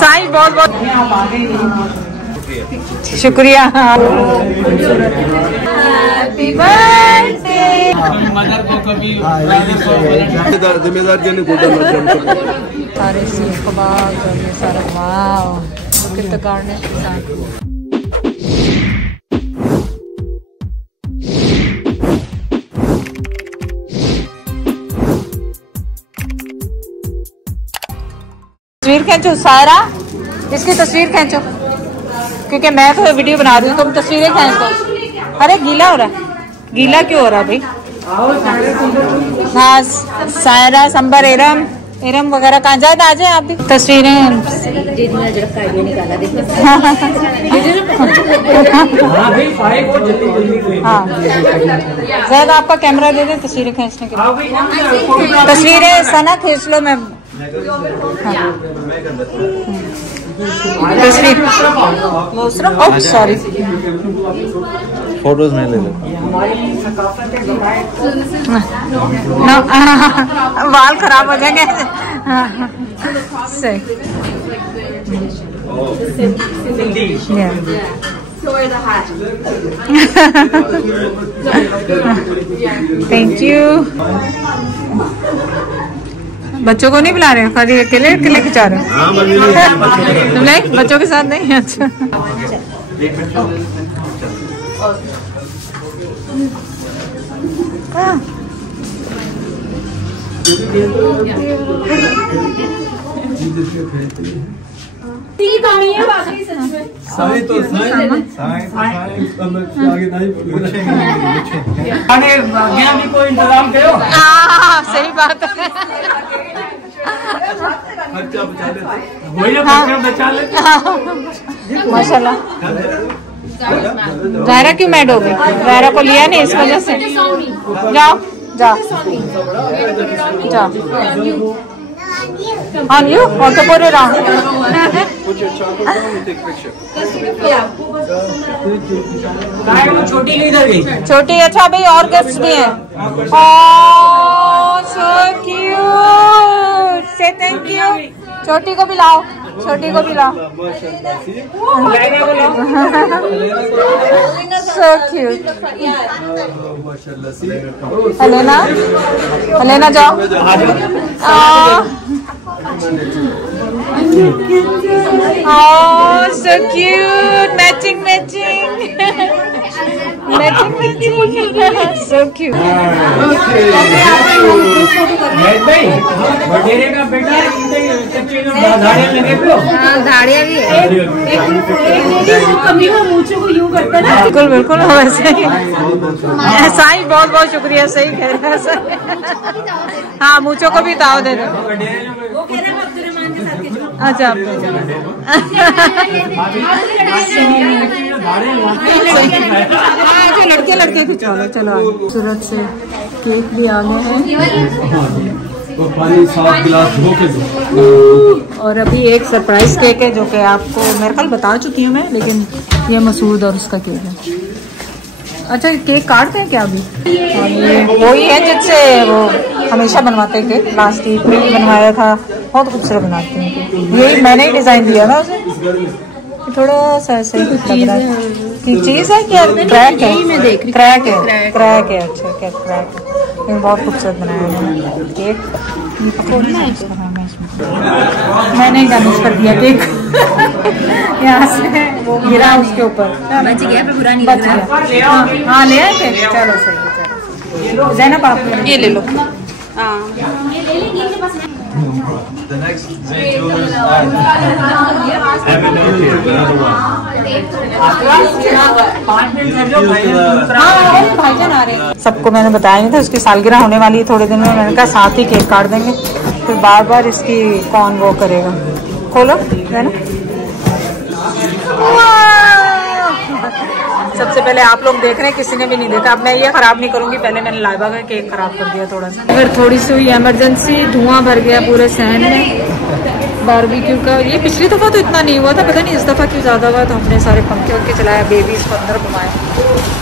साईं बहुत बहुत शुक्रिया। Happy birthday. मदर को कभी जिम्मेदार सारे सीख कबाब और ये सारा वाव कितना गार्डन के साथ। तस्वीर खींचो सारा, इसकी तस्वीर खींचो क्योंकि मैं तो वीडियो बना रही हूँ, तुम तस्वीरें खींच दो। अरे गीला हो रहा है, गीला क्यों हो रहा है भाई? हाँ सायरा संबर एरम वगैरह कहाँ जाए आ जाए आप भी तस्वीरें। हाँ ज़्यादा आपका कैमरा दे दे तस्वीरें खींचने के लिए। तस्वीरें सना खींच लो। मैं तस्वीर सॉरी फोटोज में ले लो। बाल खराब हो जाएंगे। सही। Thank you. बच्चों को नहीं बुला रहे हैं, खाली अकेले खिंचा रहे हैं? नहीं बच्चों के साथ नहीं। अच्छा साई तो कोई इंतजाम करो। सही बात है। माशाल्लाह। ज़ायरा क्यों मैड हो गई? ज़ायरा को लिया नहीं इस वजह से। जाओ जाओ जाओ। On you? Want to put it on? Put your chocolate down and take picture. छोटी इधर गई। छोटी अच्छा भाई और गिफ्ट्स भी हैं। Oh so cute. Say thank you. छोटी को भी लाओ, छोटी को भी लाओ। So cute. हेलेना जाओ। Oh so cute. Matching. So cute. बटेरे का बेटा धाड़ियाँ भी है। बिल्कुल वैसे ही। साईं बहुत बहुत शुक्रिया। सही कह रहे हैं। हाँ मूछों को भी ताव दे दो। अच्छा लड़के खिंचवा लो। चलो सूरत से केक भी आ गए हैं पानी 7 गिलास धो। और अभी एक सरप्राइज केक है जो कि आपको मेरे ख्याल बता चुकी हूँ मैं, लेकिन ये मसूद और उसका केक है। अच्छा केक काटते हैं क्या अभी? और ये वही है जिससे वो हमेशा बनवाते हैं केक। लास्ट ईद में भी बनवाया था, बहुत खूबसूरत बनाते हैं। यही मैंने ही डिजाइन दिया ना उसे। थोड़ा सा सही कुछ लग रहा है कि चीज है क्या? क्रैक है। अच्छा क्या क्रैक है? बहुत खूबसूरत बनाया है केक। मैंने ही डैमेज कर दिया केक। यहाँ से वो गिरा उसके ऊपर। बच गया। हाँ ले आए थे। चलो सही। चलो ज़ैनब आप ये ले लो। The next jewelers भाईजान आ रहे हैं। सबको मैंने बताया नहीं था, उसकी सालगिरह होने वाली है थोड़े दिन में। मैंने कहा साथ ही केक काट देंगे, फिर बार बार इसकी कौन वो करेगा। खोलो है ना। सबसे पहले आप लोग देख रहे हैं, किसी ने भी नहीं देखा। अब मैं ये खराब नहीं करूंगी। पहले मैंने लाइबा का केक खराब कर दिया थोड़ा सा। अगर थोड़ी सी हुई इमरजेंसी, धुआं भर गया पूरे सहन में बारबेक्यू का। ये पिछली दफा तो इतना नहीं हुआ था, पता नहीं इस दफा क्यों ज्यादा हुआ। तो हमने सारे पंखे वंखे चलाया, बेबीज को अंदर घुमाया,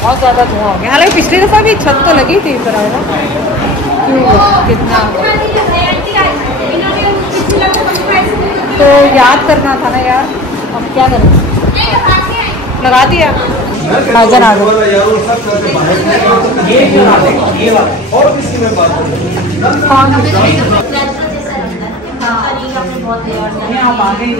बहुत ज्यादा धुआं हो गया। हालांकि पिछली दफा भी छत तो लगी थी पर कितना तो याद करना था ना यार, अब क्या करें, लगा दिया भाईजान आ गए। और किसी में बात आप आ गए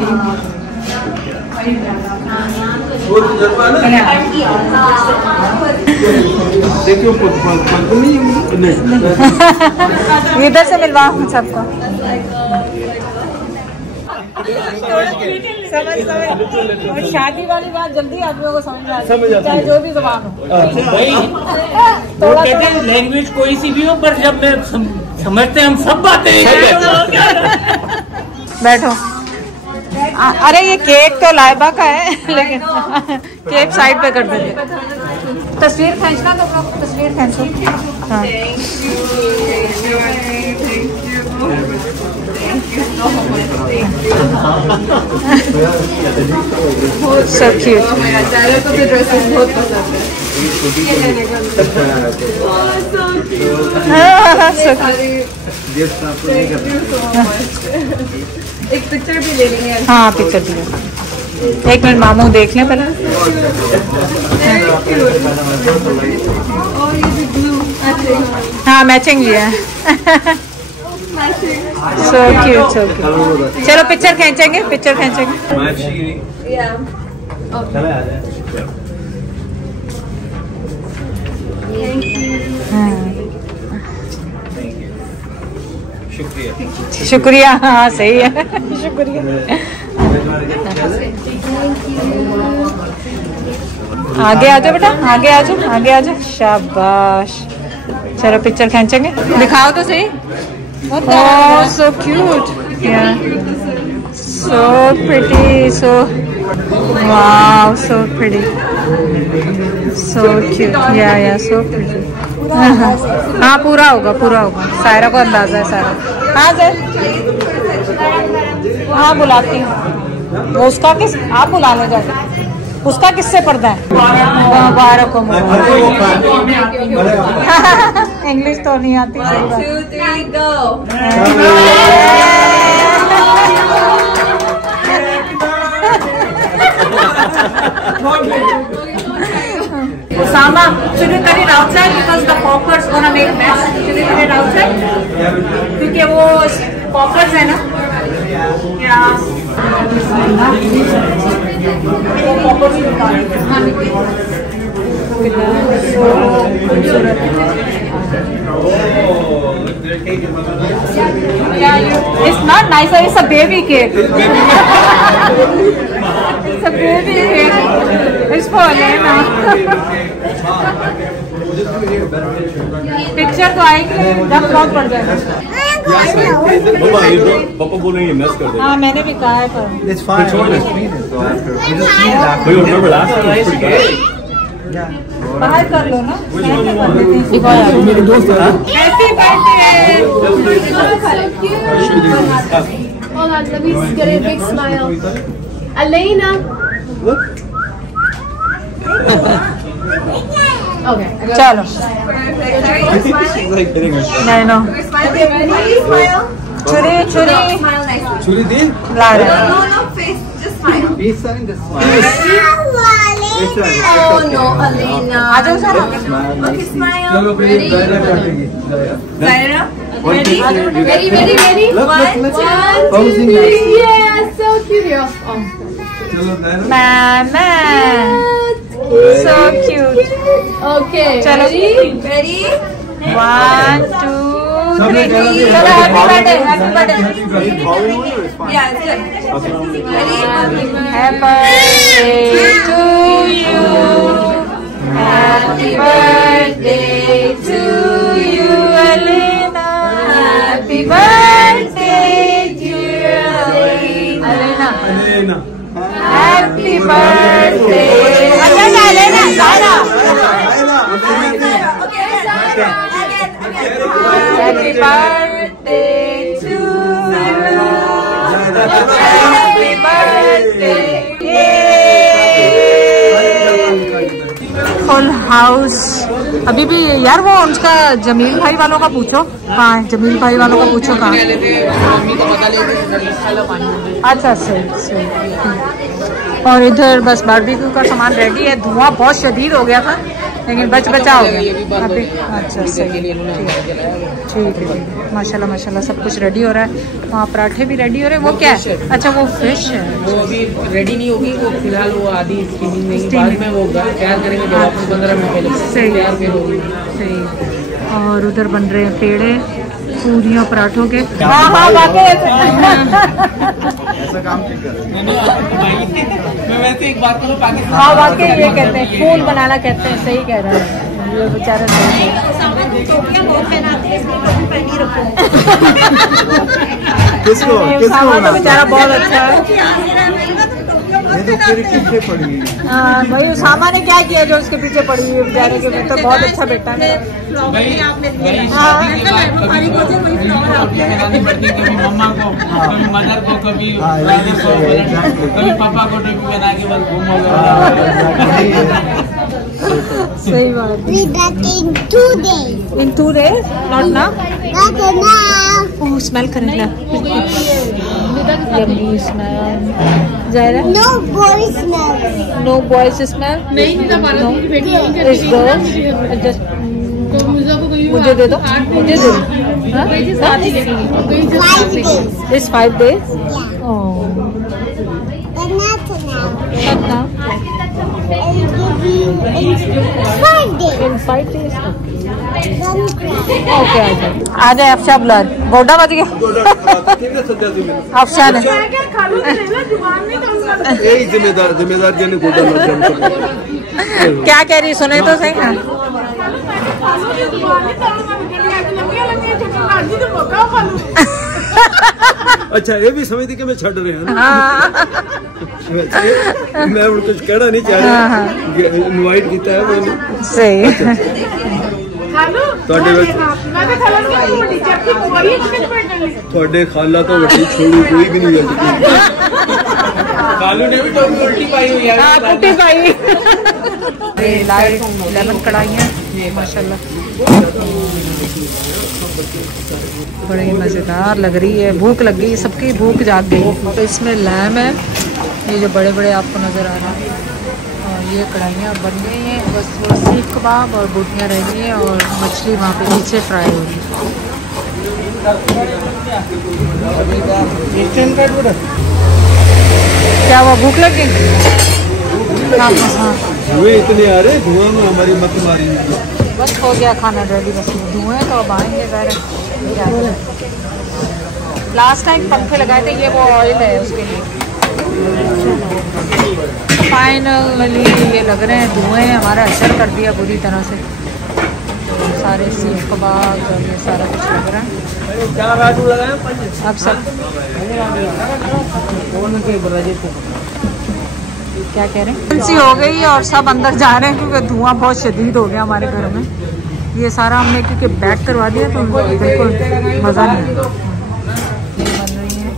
इधर से मिलवा सबको। समझ और शादी वाली बात जल्दी आदमियों को समझ में आती है, चाहे जो भी जुबान हो। लैंग्वेज कोई सी भी हो, पर जब मैं समझते हम सब बातें। बैठो। अरे ये केक तो लाइबा का है, लेकिन केक साइड पे कर देंगे। तस्वीर खींचना तो लोग तस्वीर खींचो। हाँ so cute. को भी ड्रेसेस बहुत पसंद है। एक पिक्चर भी ले लेंगे। हाँ पिक्चर भी ले। एक मिनट मामू देख लें पहले। हाँ मैचिंग भी है। So cute so cute. चलो पिक्चर खींचेंगे, पिक्चर खींचेंगे। शुक्रिया। हाँ सही है, शुक्रिया। आगे आ जाओ बेटा, आगे आ जाओ, आगे आ जाओ। शाबाश। चलो पिक्चर खींचेंगे, दिखाओ तो सही। Oh, so cute. Yeah. So pretty. So wow, so pretty. So cute. Yeah, so pretty. हाँ पूरा होगा, पूरा होगा। सायरा को अंदाजा है सारा। हाँ सर। हाँ बुलाती हूँ। वो उसका किस, आप बुला लो जाके। उसका किससे पर्दा है? मुबारक हो। इंग्लिश तो नहीं आती। 1, 2, 3 go। Osama, should we cut it outside because the poppers gonna make mess? Should we cut it outside? क्योंकि वो poppers है ना? Yeah. वो poppers भी It's not nice. It's a baby cake. It's a baby cake. It's for Elena. Picture तो आएगी, जब बहुत पड़ जाएगा। पापा बोलेंगे मिस कर दे। हाँ मैंने भी कहा है पर। It's fine. बाहर कर लो ना। मेरे दोस्त है। Happy birthday. Hold on, let me get a big smile. Elena. Okay. चलो। नहीं नो। छुरी छुरी। छुरी दी? ला रहे। No, face, just smile. Peace sign, just smile. Oh no, Elena. आ जाओ सारा। Okay, smile. चलो Ready? Zaira Ready? Ready? Ready? Look, One, look. two, Posing three. nice. Yeah, so cute. Oh. चलो Zaira. Mama. So cute. Okay. चलो। Ready? 1, 2, 3. चलो happy birthday, happy birthday. Yeah, it's good. Ready? Happy birthday to you. Happy birthday to you, Elena. Happy birthday, dear Elena. Happy birthday. अच्छा Elena, Zaira. Happy birthday to you. Happy birthday. Yay. House अभी भी यार वो उसका जमील भाई वालों का पूछो कहाँ है, जमील भाई वालों का पूछो कहाँ। अच्छा सही सही। और इधर बस बारबेक्यू का सामान रेडी है। धुआं बहुत शदीद हो गया था लेकिन बचा हो गया अभी। अच्छा सही ठीक है माशाल्लाह माशाल्लाह सब कुछ रेडी हो रहा है। वहाँ पराठे भी रेडी हो रहे हैं। वो क्या है? अच्छा वो फिश है। वो अभी रेडी नहीं होगी, वो फिलहाल वो आधी स्टीमिंग नहीं, बाद में वो तैयार करेंगे जब आपको 15 मिनट पहले सही तैयार फिर होगी। सही। और उधर बन रहे हैं पेड़े पूरियों पराठों के। हाँ वाकई ऐसा काम नहीं कर। मैं वैसे एक बात करूँ, पाकिस्तान हाँ वाकई ये कहते हैं फूल बनाना कहते हैं। सही कह रहे हैं ये बेचारा सही है। किसको सामान तो बेचारा बहुत अच्छा है। ये तो तेरे पीछे पड़ी है। हाँ भाई उसामा ने क्या किया जो उसके पीछे पड़ी हुई है बेचारे के। तो बहुत अच्छा बेटा है। कभी मम्मा को, कभी मदर को, कभी कभी पापा को टिफिन बना के बस घूमोगे। सही बात। We back in 2 days. In 2 days? Not now? Not now. Oh, smell करने लगा। Yummy smell. Zaira? No boy smell. No boys smell? No. It's girls. Just मुझे दे दो। मुझे दे दो। हाँ? 5 days. It's 5 days? Yeah. Oh. But not now. Not now? I'll give you in 5 days. In 5 days? Don't cry. Okay, आ जाए अफशा बुला। गोडा बज गया अफशा ने। यही जिम्मेदार जिम्मेदार गोटा क्या कह रही सुने तो सही ना। अच्छा ये भी समझती कि मैं छड़ रहे हैं। हाँ। मैं उनको कुछ कहना नहीं चाह रहा। इनवाइट किया है मैंने। सही। ਤੁਹਾਡੇ ਖਾਲਾ ਤੋਂ ਵੱਡੀ ਛੋੜੀ ਕੋਈ ਵੀ ਨਹੀਂ ਜਾਂਦੀ। कालू ने भी तो उल्टी पाई हुई है। कुटी पाई। लाइट 11 कढ़ाइयाँ माशाल्लाह बड़ी मज़ेदार लग रही है। भूख लग गई सबकी भूख जाग गई। तो इसमें लैम है ये जो बड़े बड़े आपको नज़र आ रहे हैं। और ये कढ़ाइयाँ बन गई हैं बस वो सीख कबाब और बोटियाँ रह गई हैं और मछली वहाँ पे नीचे फ्राई होगी। क्या वो भूख लगी? हाँ हाँ धुएं इतने आ रहे धुआं में हमारी मत मारी। बस हो गया खाना रेडी। बस धुएं तो अब आएंगे ज़रा। लास्ट टाइम पंखे लगाए थे ये वो ऑयल है उसके लिए। फाइनली ये लग रहे हैं धुएं हमारा असर कर दिया बुरी तरह से। सारे सीख कबाब और ये सारा कुछ लग रहा है। अब सब क्या कह रहे हैं सी हो गई और सब अंदर जा रहे हैं क्योंकि धुआं बहुत शदीद हो गया हमारे घर में। ये सारा हमने क्योंकि बैक करवा दिया तो बिल्कुल मज़ा नहीं आया। ये बन रही है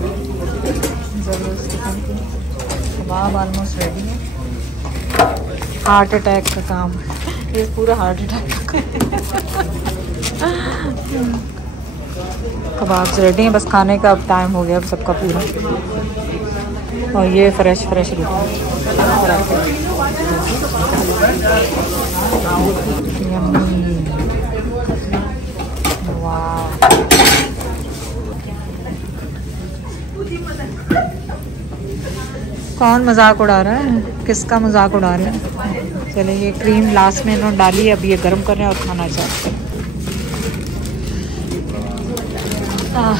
ज़बरदस्त कबाब ऑलमोस्ट रेडी है। हार्ट अटैक का काम ये पूरा हार्ट अटैक। कबाब्स रेडी हैं बस खाने का अब टाइम हो गया अब सबका पूरा। और ये फ्रेश फ्रेश कौन मजाक उड़ा रहा है? किसका मजाक उड़ा रहे हैं? चले ये क्रीम लास्ट में इन्होंने डाली है अब ये गर्म कर रहे हैं और खाना चाहते हैं। वाह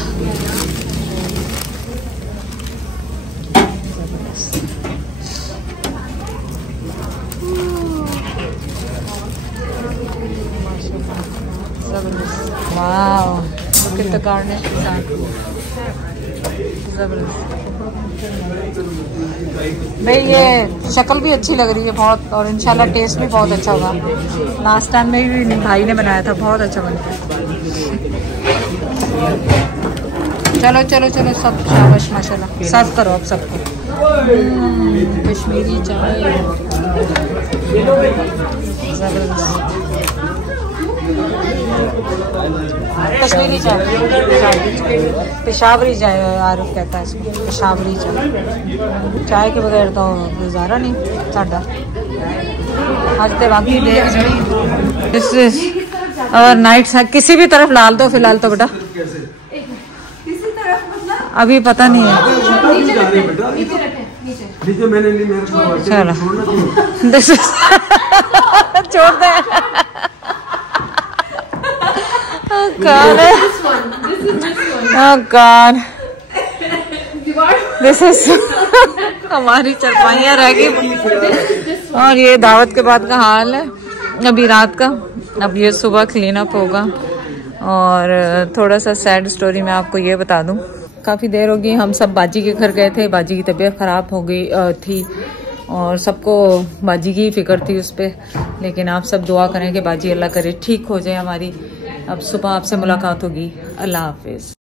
कितना गार्निश जबरदस्त। भाई ये शक्ल भी अच्छी लग रही है बहुत और इंशाल्लाह टेस्ट भी बहुत अच्छा होगा। लास्ट टाइम में भी भाई ने बनाया था बहुत अच्छा बनता है। चलो चलो चलो सब शाबाश माशाल्लाह सर्व करो अब सबको। कश्मीरी चाय कश्मीरी चाय, पेशावरी चाय आरुफ कहता है इसको, पेशावरी चाय। चाय के बगैर तो गुजारा नहीं साडा। आज तो बाकी और नाइट किसी भी तरफ डाल दो फिलहाल तो बेटा, अभी पता नहीं है। चलो छोड़ दे। हमारी चरपाइयाँ रह गई। और ये दावत के बाद का हाल है अभी रात का। अब ये सुबह क्लीन अप होगा। और थोड़ा सा सैड स्टोरी मैं आपको ये बता दूं, काफ़ी देर हो गई हम सब बाजी के घर गए थे। बाजी की तबीयत ख़राब हो गई थी और सबको बाजी की फिक्र थी उस पर। लेकिन आप सब दुआ करें कि बाजी अल्लाह करे ठीक हो जाए हमारी। अब सुबह आपसे मुलाकात होगी। अल्लाह हाफिज़।